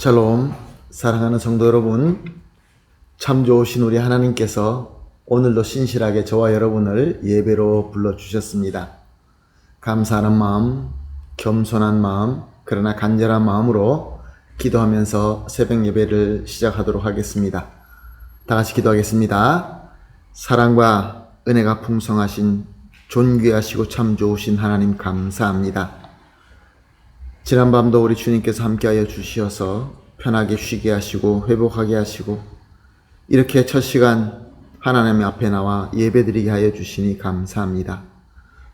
샬롬, 사랑하는 성도 여러분, 참 좋으신 우리 하나님께서 오늘도 신실하게 저와 여러분을 예배로 불러주셨습니다. 감사하는 마음, 겸손한 마음, 그러나 간절한 마음으로 기도하면서 새벽 예배를 시작하도록 하겠습니다. 다 같이 기도하겠습니다. 사랑과 은혜가 풍성하신 존귀하시고 참 좋으신 하나님 감사합니다. 지난밤도 우리 주님께서 함께하여 주시어서 편하게 쉬게 하시고 회복하게 하시고 이렇게 첫 시간 하나님 앞에 나와 예배드리게 하여 주시니 감사합니다.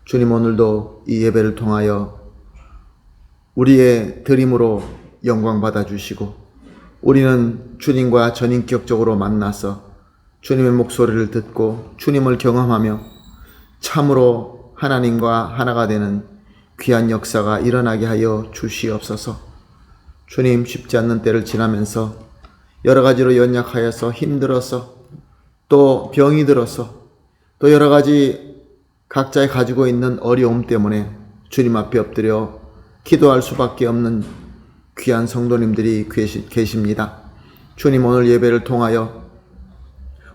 주님, 오늘도 이 예배를 통하여 우리의 드림으로 영광 받아주시고 우리는 주님과 전인격적으로 만나서 주님의 목소리를 듣고 주님을 경험하며 참으로 하나님과 하나가 되는 귀한 역사가 일어나게 하여 주시옵소서. 주님, 쉽지 않는 때를 지나면서 여러 가지로 연약하여서 힘들어서 또 병이 들어서 또 여러 가지 각자의 가지고 있는 어려움 때문에 주님 앞에 엎드려 기도할 수밖에 없는 귀한 성도님들이 계십니다. 주님, 오늘 예배를 통하여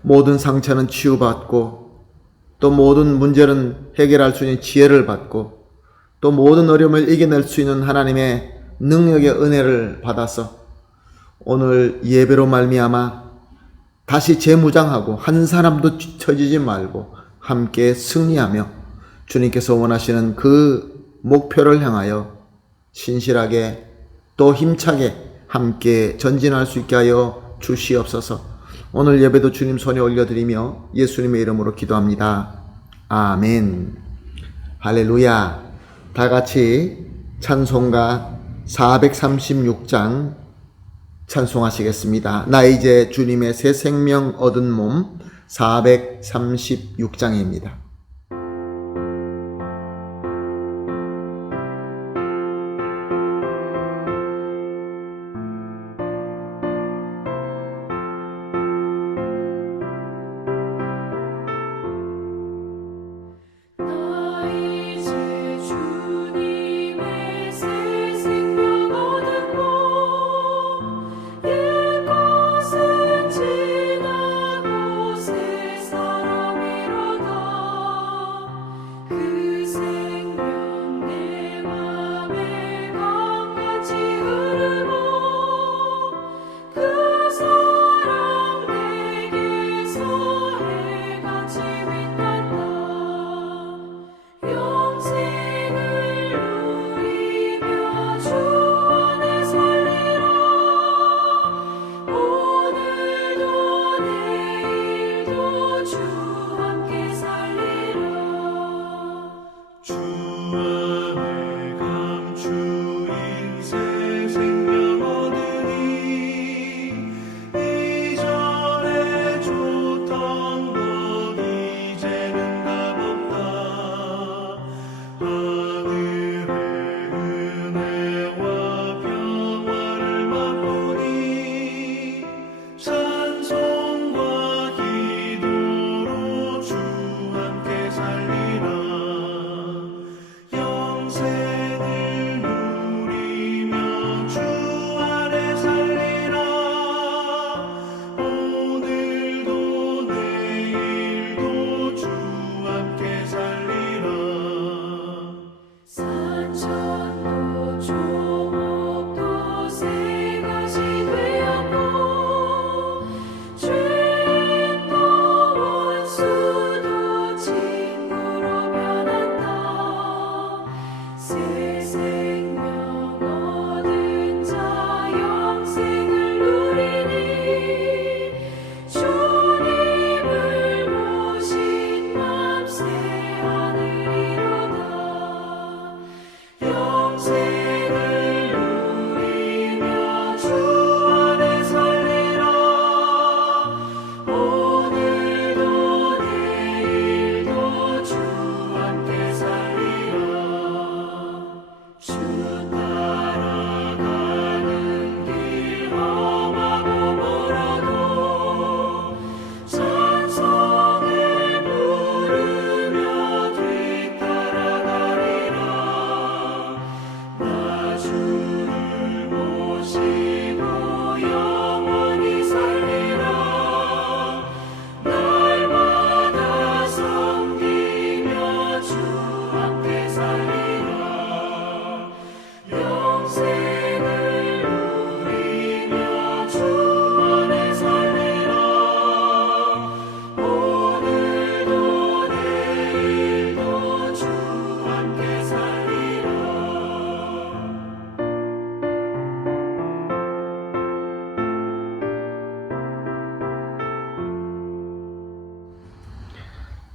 모든 상처는 치유받고 또 모든 문제는 해결할 수 있는 지혜를 받고 또 모든 어려움을 이겨낼 수 있는 하나님의 능력의 은혜를 받아서 오늘 예배로 말미암아 다시 재무장하고 한 사람도 뒤처지지 말고 함께 승리하며 주님께서 원하시는 그 목표를 향하여 신실하게 또 힘차게 함께 전진할 수 있게 하여 주시옵소서. 오늘 예배도 주님 손에 올려드리며 예수님의 이름으로 기도합니다. 아멘. 할렐루야. 다 같이 찬송가 436장 찬송하시겠습니다. 나 이제 주님의 새 생명 얻은 몸 436장입니다. 지나고 새 사람이로다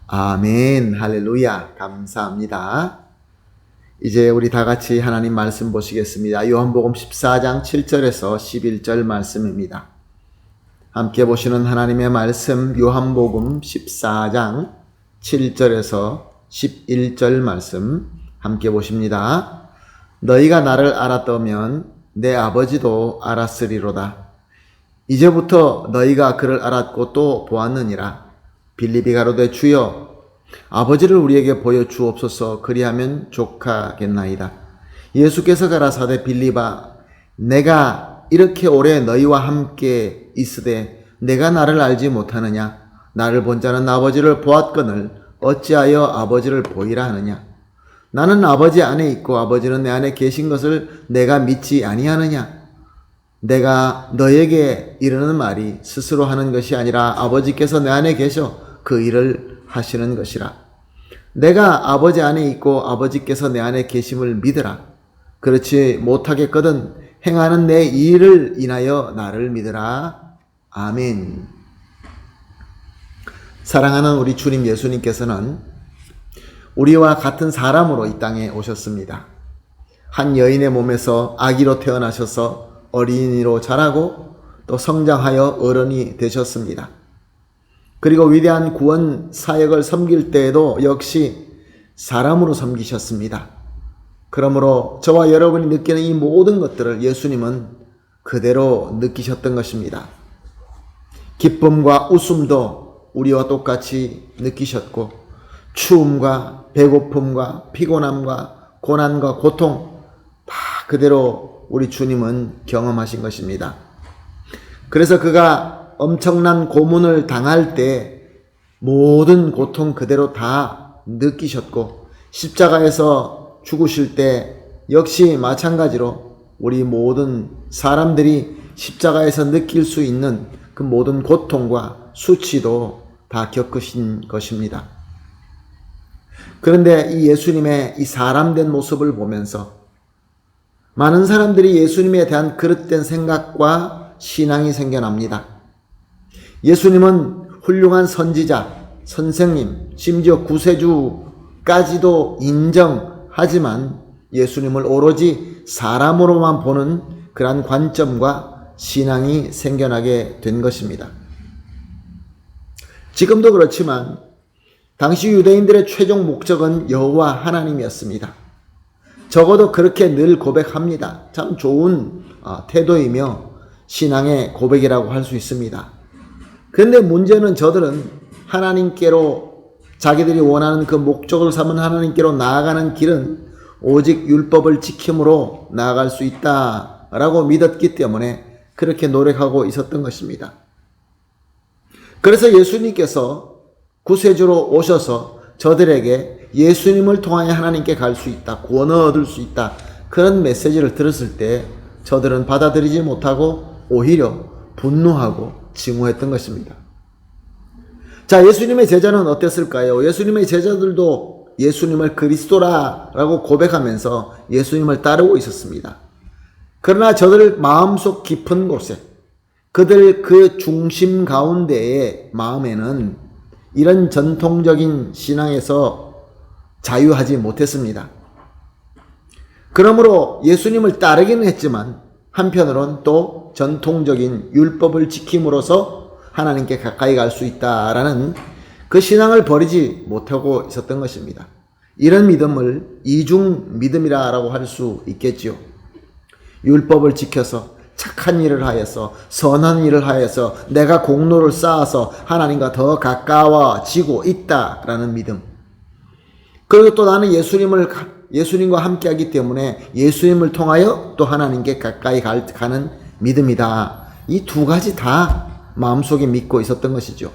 아멘. 할렐루야. 감사합니다. 이제 우리 다 같이 하나님 말씀 보시겠습니다. 요한복음 14장 7절에서 11절 말씀입니다. 함께 보시는 하나님의 말씀 요한복음 14장 7절에서 11절 말씀 함께 보십니다. 너희가 나를 알았다면 내 아버지도 알았으리로다. 이제부터 너희가 그를 알았고 또 보았느니라. 빌립이 가로되 주여 아버지를 우리에게 보여주옵소서. 그리하면 족하겠나이다. 예수께서 가라사대 빌립아 내가 이렇게 오래 너희와 함께 있으되 내가 나를 알지 못하느냐? 나를 본 자는 아버지를 보았거늘 어찌하여 아버지를 보이라 하느냐? 나는 아버지 안에 있고 아버지는 내 안에 계신 것을 내가 믿지 아니하느냐? 내가 너에게 이르는 말이 스스로 하는 것이 아니라 아버지께서 내 안에 계셔 그 일을 하시는 것이라. 내가 아버지 안에 있고 아버지께서 내 안에 계심을 믿으라. 그렇지 못하겠거든 행하는 내 이 일을 인하여 나를 믿으라. 아멘. 사랑하는 우리 주님 예수님께서는 우리와 같은 사람으로 이 땅에 오셨습니다. 한 여인의 몸에서 아기로 태어나셔서 어린이로 자라고 또 성장하여 어른이 되셨습니다. 그리고 위대한 구원 사역을 섬길 때에도 역시 사람으로 섬기셨습니다. 그러므로 저와 여러분이 느끼는 이 모든 것들을 예수님은 그대로 느끼셨던 것입니다. 기쁨과 웃음도 우리와 똑같이 느끼셨고 추움과 배고픔과 피곤함과 고난과 고통 다 그대로 우리 주님은 경험하신 것입니다. 그래서 그가 엄청난 고문을 당할 때 모든 고통 그대로 다 느끼셨고 십자가에서 죽으실 때 역시 마찬가지로 우리 모든 사람들이 십자가에서 느낄 수 있는 그 모든 고통과 수치도 다 겪으신 것입니다. 그런데 이 예수님의 이 사람된 모습을 보면서 많은 사람들이 예수님에 대한 그릇된 생각과 신앙이 생겨납니다. 예수님은 훌륭한 선지자, 선생님, 심지어 구세주까지도 인정하지만 예수님을 오로지 사람으로만 보는 그러한 관점과 신앙이 생겨나게 된 것입니다. 지금도 그렇지만 당시 유대인들의 최종 목적은 여호와 하나님이었습니다. 적어도 그렇게 늘 고백합니다. 참 좋은 태도이며 신앙의 고백이라고 할 수 있습니다. 그런데 문제는 저들은 하나님께로 자기들이 원하는 그 목적을 삼은 하나님께로 나아가는 길은 오직 율법을 지킴으로 나아갈 수 있다라고 믿었기 때문에 그렇게 노력하고 있었던 것입니다. 그래서 예수님께서 구세주로 오셔서 저들에게 예수님을 통하여 하나님께 갈 수 있다, 구원을 얻을 수 있다, 그런 메시지를 들었을 때 저들은 받아들이지 못하고 오히려 분노하고 증오했던 것입니다. 자, 예수님의 제자는 어땠을까요? 예수님의 제자들도 예수님을 그리스도라고 고백하면서 예수님을 따르고 있었습니다. 그러나 저들 마음속 깊은 곳에 그들 그 중심 가운데의 마음에는 이런 전통적인 신앙에서 자유하지 못했습니다. 그러므로 예수님을 따르기는 했지만 한편으론 또 전통적인 율법을 지킴으로써 하나님께 가까이 갈 수 있다라는 그 신앙을 버리지 못하고 있었던 것입니다. 이런 믿음을 이중 믿음이라고 할 수 있겠지요. 율법을 지켜서 착한 일을 하여서 선한 일을 하여서 내가 공로를 쌓아서 하나님과 더 가까워지고 있다라는 믿음. 그리고 또 나는 예수님과 함께하기 때문에 예수님을 통하여 또 하나님께 가까이 가는 믿음이다. 이 두 가지 다 마음속에 믿고 있었던 것이죠.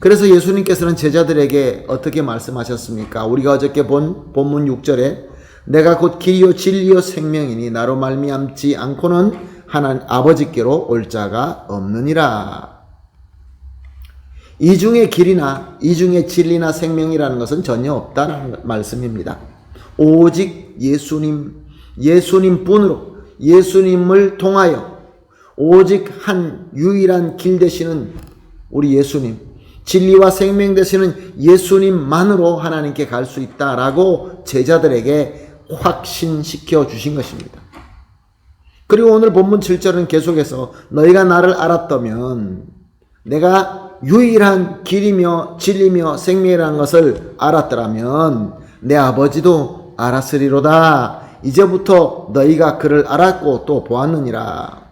그래서 예수님께서는 제자들에게 어떻게 말씀하셨습니까? 우리가 어저께 본 본문 6절에 내가 곧 길이요 진리요 생명이니 나로 말미암지 않고는 하나님 아버지께로 올 자가 없느니라. 이중의 길이나 이중의 진리나 생명이라는 것은 전혀 없다는 말씀입니다. 오직 예수님뿐으로 예수님을 통하여 오직 한 유일한 길 되시는 우리 예수님, 진리와 생명 되시는 예수님만으로 하나님께 갈 수 있다라고 제자들에게 확신시켜 주신 것입니다. 그리고 오늘 본문 7절은 계속해서 너희가 나를 알았다면, 내가 유일한 길이며 진리며 생명이라는 것을 알았더라면 내 아버지도 알았으리로다. 이제부터 너희가 그를 알았고 또 보았느니라.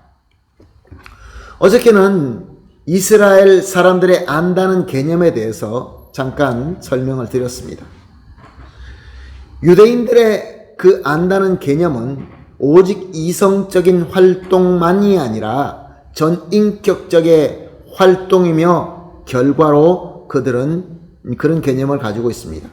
어저께는 이스라엘 사람들의 안다는 개념에 대해서 잠깐 설명을 드렸습니다. 유대인들의 그 안다는 개념은 오직 이성적인 활동만이 아니라 전인격적의 활동이며 결과로 그들은 그런 개념을 가지고 있습니다.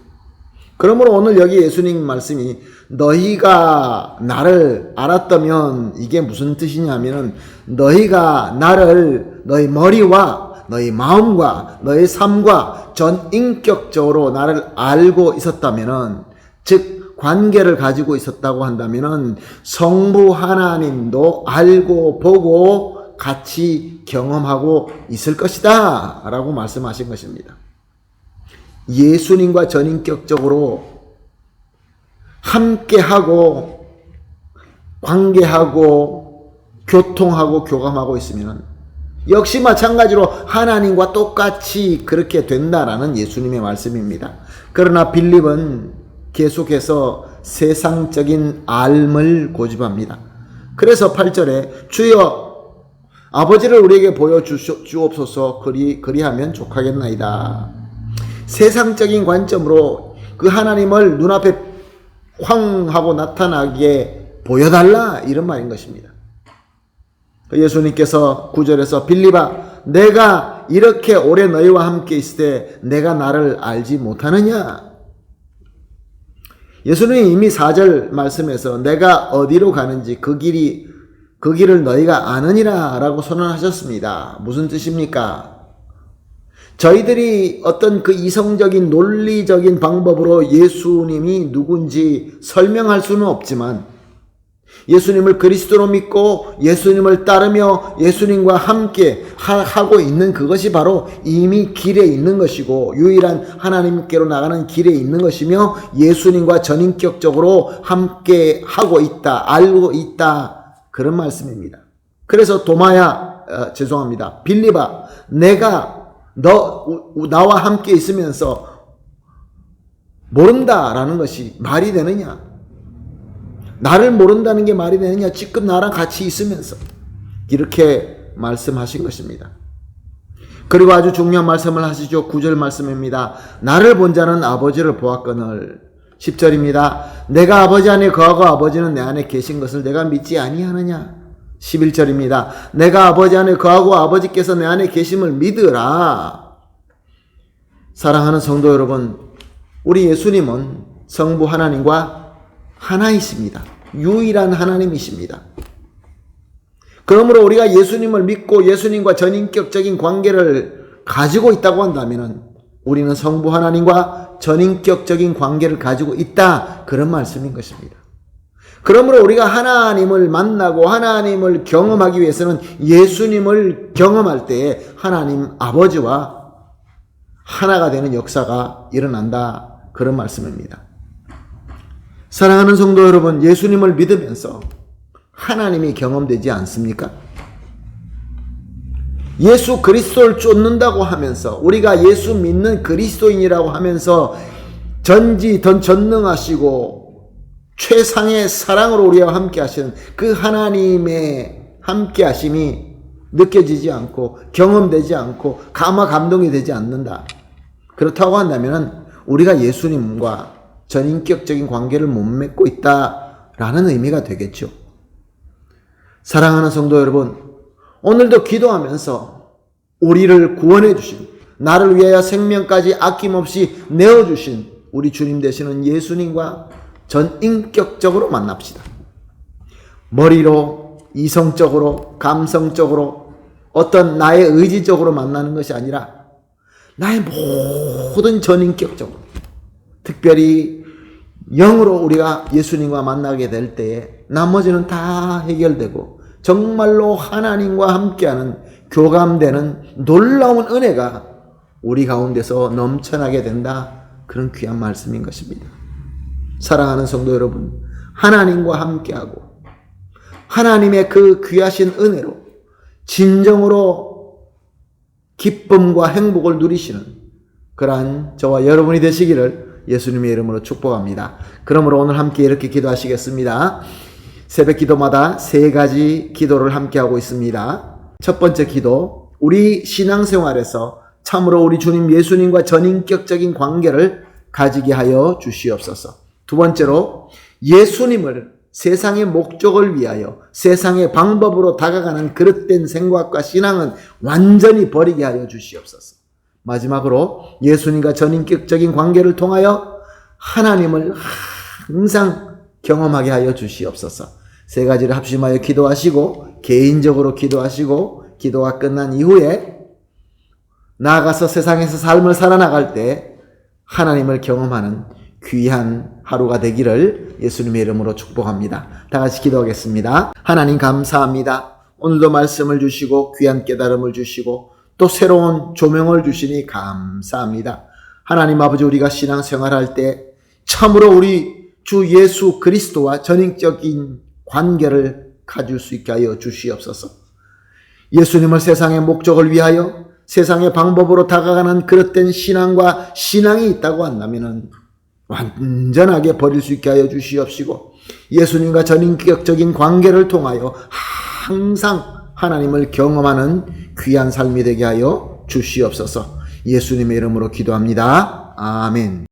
그러므로 오늘 여기 예수님 말씀이 너희가 나를 알았다면 이게 무슨 뜻이냐면, 너희가 나를 너희 머리와 너희 마음과 너희 삶과 전인격적으로 나를 알고 있었다면, 즉 관계를 가지고 있었다고 한다면 성부 하나님도 알고 보고 같이 경험하고 있을 것이다 라고 말씀하신 것입니다. 예수님과 전인격적으로 함께하고 관계하고 교통하고 교감하고 있으면 역시 마찬가지로 하나님과 똑같이 그렇게 된다라는 예수님의 말씀입니다. 그러나 빌립은 계속해서 세상적인 삶을 고집합니다. 그래서 8절에 주여 아버지를 우리에게 보여주옵소서, 그리하면 족하겠나이다. 세상적인 관점으로 그 하나님을 눈앞에 황 하고 나타나게 보여달라, 이런 말인 것입니다. 예수님께서 9절에서 빌립아 내가 이렇게 오래 너희와 함께 있을 때 내가 나를 알지 못하느냐. 예수님이 이미 4절 말씀에서 내가 어디로 가는지 그 길을 너희가 아느니라 라고 선언하셨습니다. 무슨 뜻입니까? 저희들이 어떤 그 이성적인 논리적인 방법으로 예수님이 누군지 설명할 수는 없지만, 예수님을 그리스도로 믿고 예수님을 따르며 예수님과 함께 하고 있는 그것이 바로 이미 길에 있는 것이고 유일한 하나님께로 나가는 길에 있는 것이며, 예수님과 전인격적으로 함께 하고 있다, 알고 있다, 그런 말씀입니다. 그래서 빌립아 내가 나와 함께 있으면서 모른다라는 것이 말이 되느냐? 나를 모른다는 게 말이 되느냐? 지금 나랑 같이 있으면서 이렇게 말씀하신 것입니다. 그리고 아주 중요한 말씀을 하시죠. 9절 말씀입니다. 나를 본 자는 아버지를 보았거늘. 10절입니다. 내가 아버지 안에 거하고 아버지는 내 안에 계신 것을 내가 믿지 아니하느냐. 11절입니다. 내가 아버지 안에 거하고 아버지께서 내 안에 계심을 믿으라. 사랑하는 성도 여러분, 우리 예수님은 성부 하나님과 하나이십니다. 유일한 하나님이십니다. 그러므로 우리가 예수님을 믿고 예수님과 전인격적인 관계를 가지고 있다고 한다면 우리는 성부 하나님과 전인격적인 관계를 가지고 있다, 그런 말씀인 것입니다. 그러므로 우리가 하나님을 만나고 하나님을 경험하기 위해서는 예수님을 경험할 때에 하나님 아버지와 하나가 되는 역사가 일어난다, 그런 말씀입니다. 사랑하는 성도 여러분, 예수님을 믿으면서 하나님이 경험되지 않습니까? 예수 그리스도를 쫓는다고 하면서, 우리가 예수 믿는 그리스도인이라고 하면서 전능하시고 최상의 사랑으로 우리와 함께 하시는 그 하나님의 함께 하심이 느껴지지 않고 경험되지 않고 감동이 되지 않는다. 그렇다고 한다면 우리가 예수님과 전인격적인 관계를 못 맺고 있다라는 의미가 되겠죠. 사랑하는 성도 여러분, 오늘도 기도하면서 우리를 구원해 주신, 나를 위하여 생명까지 아낌없이 내어주신 우리 주님 되시는 예수님과 전인격적으로 만납시다. 머리로, 이성적으로, 감성적으로, 어떤 나의 의지적으로 만나는 것이 아니라 나의 모든 전인격적으로, 특별히 영으로 우리가 예수님과 만나게 될 때에 나머지는 다 해결되고 정말로 하나님과 함께하는 교감되는 놀라운 은혜가 우리 가운데서 넘쳐나게 된다. 그런 귀한 말씀인 것입니다. 사랑하는 성도 여러분, 하나님과 함께하고 하나님의 그 귀하신 은혜로 진정으로 기쁨과 행복을 누리시는 그러한 저와 여러분이 되시기를 예수님의 이름으로 축복합니다. 그러므로 오늘 함께 이렇게 기도하시겠습니다. 새벽 기도마다 세 가지 기도를 함께하고 있습니다. 첫 번째 기도, 우리 신앙생활에서 참으로 우리 주님 예수님과 전인격적인 관계를 가지게 하여 주시옵소서. 두 번째로, 예수님을 세상의 목적을 위하여 세상의 방법으로 다가가는 그릇된 생각과 신앙은 완전히 버리게 하여 주시옵소서. 마지막으로, 예수님과 전인격적인 관계를 통하여 하나님을 항상 경험하게 하여 주시옵소서. 세 가지를 합심하여 기도하시고 개인적으로 기도하시고 기도가 끝난 이후에 나아가서 세상에서 삶을 살아나갈 때 하나님을 경험하는 귀한 하루가 되기를 예수님의 이름으로 축복합니다. 다 같이 기도하겠습니다. 하나님 감사합니다. 오늘도 말씀을 주시고 귀한 깨달음을 주시고 또 새로운 조명을 주시니 감사합니다. 하나님 아버지, 우리가 신앙생활할 때 참으로 우리 주 예수 그리스도와 전인격인 관계를 가질 수 있게 하여 주시옵소서. 예수님을 세상의 목적을 위하여 세상의 방법으로 다가가는 그릇된 신앙과 신앙이 있다고 한다면 완전하게 버릴 수 있게 하여 주시옵시고, 예수님과 전인격적인 관계를 통하여 항상 하나님을 경험하는 귀한 삶이 되게 하여 주시옵소서. 예수님의 이름으로 기도합니다. 아멘.